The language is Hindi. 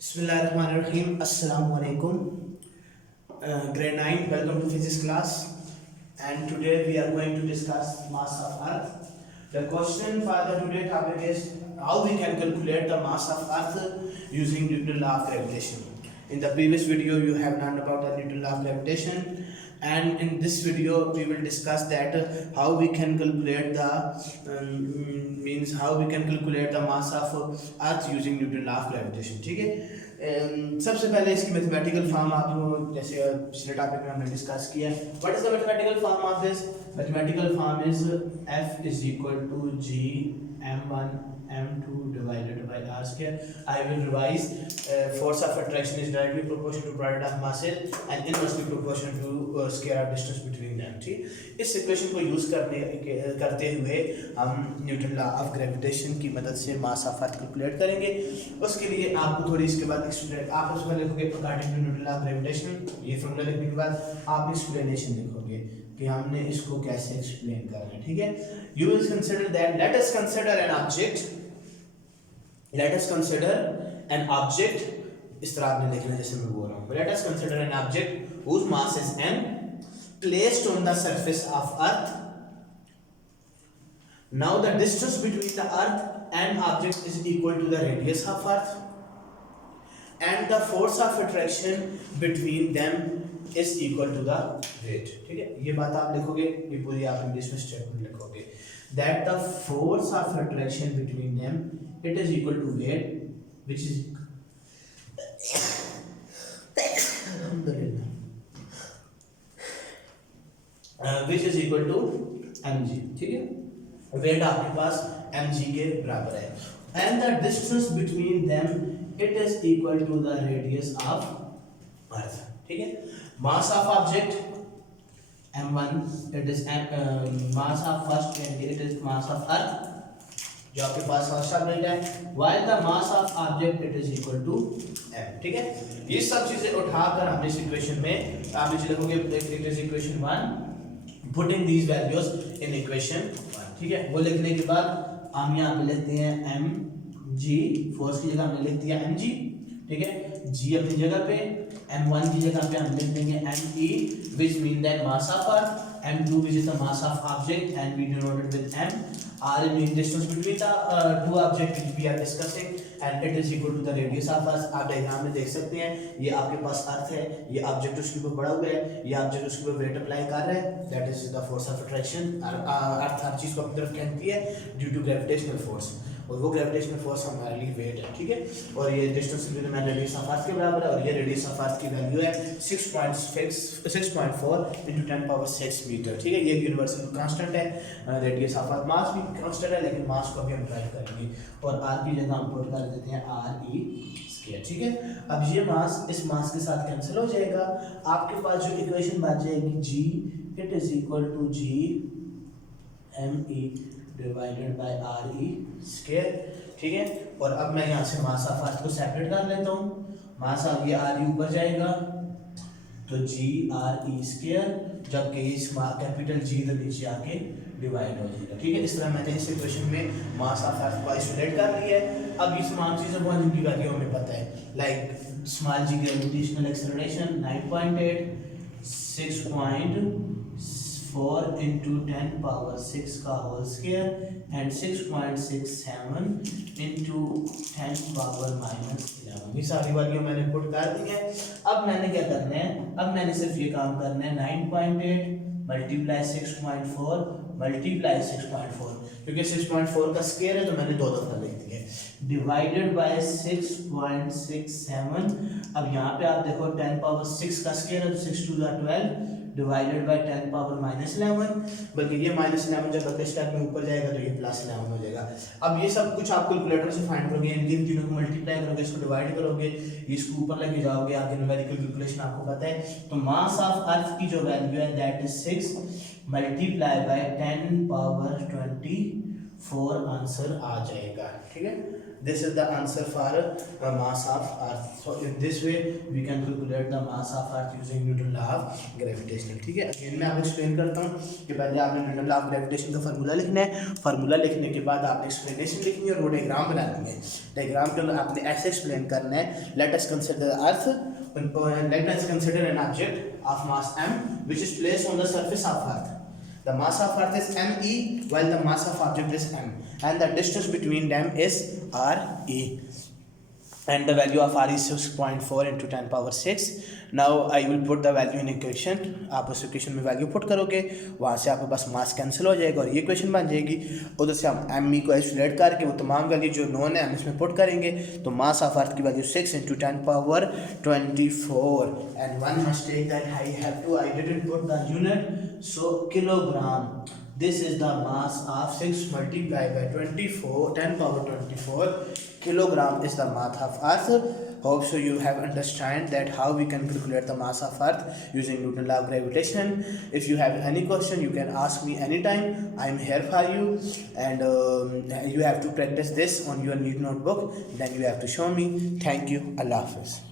Bismillahirrahmanirrahim. Assalamu alaikum. Grade 9, welcome to physics class. And today we are going to discuss mass of Earth. The question for the today topic is how we can calculate the mass of Earth using Newton's law of gravitation. In the previous video, you have learned about the Newton's law of gravitation, and in this video, we will discuss that how we can calculate the mass of Earth using Newton's law of gravitation. ठीक है, सबसे पहले इसकी मैथमेटिकल फॉर्म आपको जैसे पिछले टॉपिक में हमने डिस्कस किया. What is the mathematical form of this? Mathematical form is F is equal to G m1 m2 divided by r square. I will revise. Force of attraction is directly proportional to product of masses and inversely proportional to square of distance between them. ठीक, इस इक्वेशन को यूज करते हुए हम न्यूटन लॉ ऑफ ग्रेविटेशन की मदद से मास ऑफ अर्थ कैलकुलेट करेंगे. उसके लिए आपको थोड़ी इसके बाद आप उसमें लिखोगे according to Newton law of gravitation. ये फॉर्मूला लिखने के बाद आप एक्सप्लेनेशन लिखोगे कि हमने इसको कैसे एक्सप्लेन करना है. ठीक है, you will consider that let us consider an object. इस तरह आपने लिखना जैसे मैं बोल रहा हूँ. Let us consider an object whose mass is m placed on the surface of earth. Now the distance between the earth and object is equal to the radius of earth and the force of attraction between them is equal to the weight. ठीक है, ये बात आप लिखोगे, ये पूरी आप इंग्लिश में स्टेटमेंट लिखोगे that the force of attraction between them it is equal to weight which is which is equal to mg. ठीक है, वेट आपके पास mg के बराबर है and the distance between them it is equal to the radius of earth. ठीक है, mass of object m1 it is mass of first it is mass of earth जो आपके पास फर्स्ट ऑब्जेक्ट है, while the mass of object it is equal to m. ठीक है, ये सब चीजें उठाकर हमने इस इक्वेशन में आप नीचे लिखोगे it is equation 1 putting these values in equation 1. ठीक है, वो लिखने के बाद हम यहाँ पे लिखते हैं mg, फोर्स की जगह हमने लिख दिया mg. ठीक है, g अपनी जगह पे, m1 की जगह पे हम लिख देंगे me which mean that mass of earth, m2 which is the mass of object and we denote it with m. r mean distance between the two objects which we are discussing and it is equal to the radius of earth. आप डायग्राम में देख सकते हैं, ये आपके पास अर्थ है, ये ऑब्जेक्ट उसके ऊपर बड़ा हुआ है, ये ऑब्जेक्ट उसके ऊपर वेट अप्लाई कर रहा है, that is the force of attraction. Earth हर चीज को अपनी तरफ खींचती है ड्यू टू ग्रेविटेशनल फोर्स, और वो ग्रेविटेशनल फोर्स हमारे लिए वेट है. ठीक है, और ये distance between man radius of earth के बराबर है और ये रेडियस ऑफ अर्थ की वैल्यू है 6.4 into 10 power 6 मीटर. ठीक है, ये यूनिवर्सल कांस्टेंट है. रेडियस ऑफ अर्थ मास भी कांस्टेंट है लेकिन मास को भी हम ड्राइव करेंगे और r की जगह हम पुट कर देते हैं re स्क्वायर. ठीक है, अब ये मास इस मास के साथ कैंसिल हो जाएगा. आपके पास जो इक्वेशन बच जाएगी g it is equal to g me divided by re square. ठीक है, और अब मैं यहाँ से मास ऑफ अर्थ को सेपरेट कर लेता हूँ. मास ऑफ ये re ऊपर जाएगा तो g re स्क्वायर, जबकि इस कैपिटल G तो नीचे आके डिवाइड हो जाएगा. ठीक है, इस तरह मैंने इस इक्वेशन में मास ऑफ अर्थ को आइसोलेट कर लिया है. अब ये तमाम चीज़ें वो जिनकी वैल्यू हमें पता है, like small g gravitational acceleration 9.8, 6.4 into 10 power 6 का whole square and 6.67 into 10 power -11. ये सारी वैल्यू मैंने पुट कर दी है. अब मैंने क्या करना है, अब मैंने सिर्फ ये काम करना है 9.8 मल्टीप्लाई 6.4 मल्टीप्लाई 6.4, क्योंकि 6.4 का स्क्वायर है तो मैंने दो दफा लिख दिया डिवाइडेड बाय 6.67. अब यहाँ पे आप देखो 10 पावर 6 का स्क्वायर है तो 6 to the 12 divided by 10 power -11, बल्कि ये -11 जब अगले स्टेप में ऊपर जाएगा तो ये +11 हो जाएगा. अब ये सब कुछ आप कैलकुलेटर से फाइंड करोगे, इन तीनों को मल्टीप्लाई करोगे, इसको डिवाइड करोगे, इसको ऊपर लेके जाओगे, आगे न्यूमेरिकल कैलकुलेशन आपको पता है. तो मास ऑफ अर्थ की जो वैल्यू है that is 6 multiply by 10 power 24 answer आ जाएगा. ठीक है, This is the answer for mass of Earth. So in this way we can calculate the mass of Earth using Newton law of gravitation. ठीक है, अगेन मैं आपको एक्सप्लेन करता हूँ कि पहले आपने न्यूटन लॉ ऑफ ग्रेविटेशन का फार्मूला लिखना है, फार्मूला लिखने के बाद आपने एक्सप्लेनेशन लिखनी है और वो डायग्राम बनानी है। डायग्राम के अंदर आपने ऐसे एक्सप्लेन करना है, let us consider earth, let us consider an object of mass m which is placed on the surface of Earth. The mass of Earth is me while the mass of object is m, and the distance between them is re, and the value of r is 6.4 into 10 power 6. Now I will put the value in equation. आप उस इक्वेशन में वैल्यू पुट करोगे, वहाँ से आपके पास मास कैंसिल हो जाएगा और ये इक्वेशन बन जाएगी। उधर से हम एम ई को आइसोलेट करके वो तमाम वैल्यू जो नोन है हम इसमें पुट करेंगे, तो मास ऑफ अर्थ की value 6 into 10 power 24, and one mistake that I didn't put the unit, so kilogram. This is the mass of 6 multiplied by 24, 10 power 24 kilogram is the mass of Earth. Hope so you have understand that how we can calculate the mass of Earth using Newton law of gravitation. If you have any question, you can ask me anytime. I am here for you, and you have to practice this on your neat notebook. Then you have to show me. Thank you. Allah Hafiz.